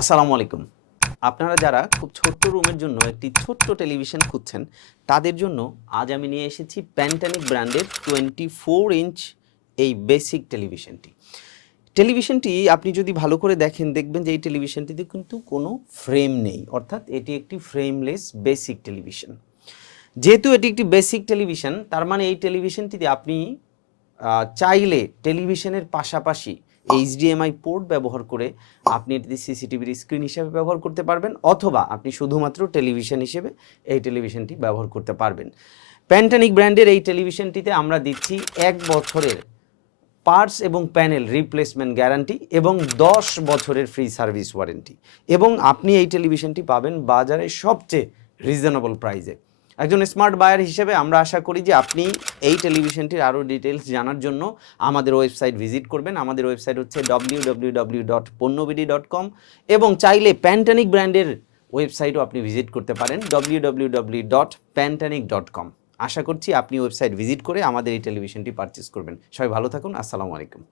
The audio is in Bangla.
আসসালামু আলাইকুম। আপনারা যারা খুব ছোট্ট রুমের জন্য একটি ছোট্ট টেলিভিশন খুঁজছেন, তাদের জন্য আজ আমি নিয়ে এসেছি প্যান্টানিক ব্র্যান্ডের টোয়েন্টি ফোর ইঞ্চ এই বেসিক টেলিভিশনটি টেলিভিশনটি আপনি যদি ভালো করে দেখেন, দেখবেন যে এই টেলিভিশনটিতে কিন্তু কোনো ফ্রেম নেই। অর্থাৎ এটি একটি ফ্রেমলেস বেসিক টেলিভিশন যেহেতু এটি একটি বেসিক টেলিভিশন তার মানে এই টেলিভিশনটিতে আপনি চাইলে টেলিভিশনের পাশাপাশি এইচডিএমআই পোর্ট ব্যবহার করে আপনি এটিতে সিসিটিভির স্ক্রিন হিসেবে ব্যবহার করতে পারবেন, অথবা আপনি শুধুমাত্র টেলিভিশন হিসেবে এই টেলিভিশনটি ব্যবহার করতে পারবেন। প্যান্টানিক ব্র্যান্ডের এই টেলিভিশনটিতে আমরা দিচ্ছি এক বছরের পার্টস এবং প্যানেল রিপ্লেসমেন্ট গ্যারান্টি এবং দশ বছরের ফ্রি সার্ভিস ওয়ারেন্টি এবং আপনি এই টেলিভিশনটি পাবেন বাজারে সবচেয়ে রিজনেবল প্রাইসে একজন স্মার্ট বায়ার হিসেবে আমরা আশা করি যে আপনি এই টেলিভিশনটির আরও ডিটেলস জানার জন্য আমাদের ওয়েবসাইট ভিজিট করবেন। আমাদের ওয়েবসাইট হচ্ছে W W W dot dot com এবং চাইলে প্যান্টানিক ব্র্যান্ডের ওয়েবসাইটও আপনি ভিজিট করতে পারেন W W W dot dot com আশা করছি আপনি ওয়েবসাইট ভিজিট করে আমাদের এই টেলিভিশনটি পারচেস করবেন। সবাই ভালো থাকুন, আসসালামু আলাইকুম।